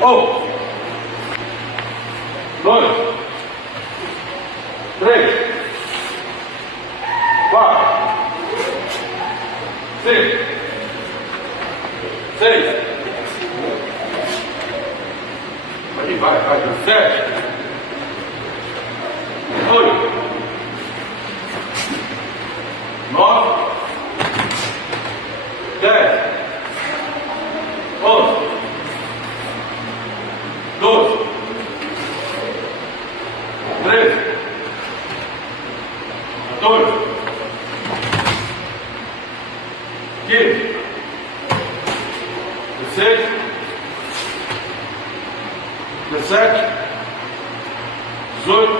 Um, dois, três, quatro, cinco, seis, vai, 7, 8, 9, 10, 11, 12, 13, 14, 15, 16, 17, 18,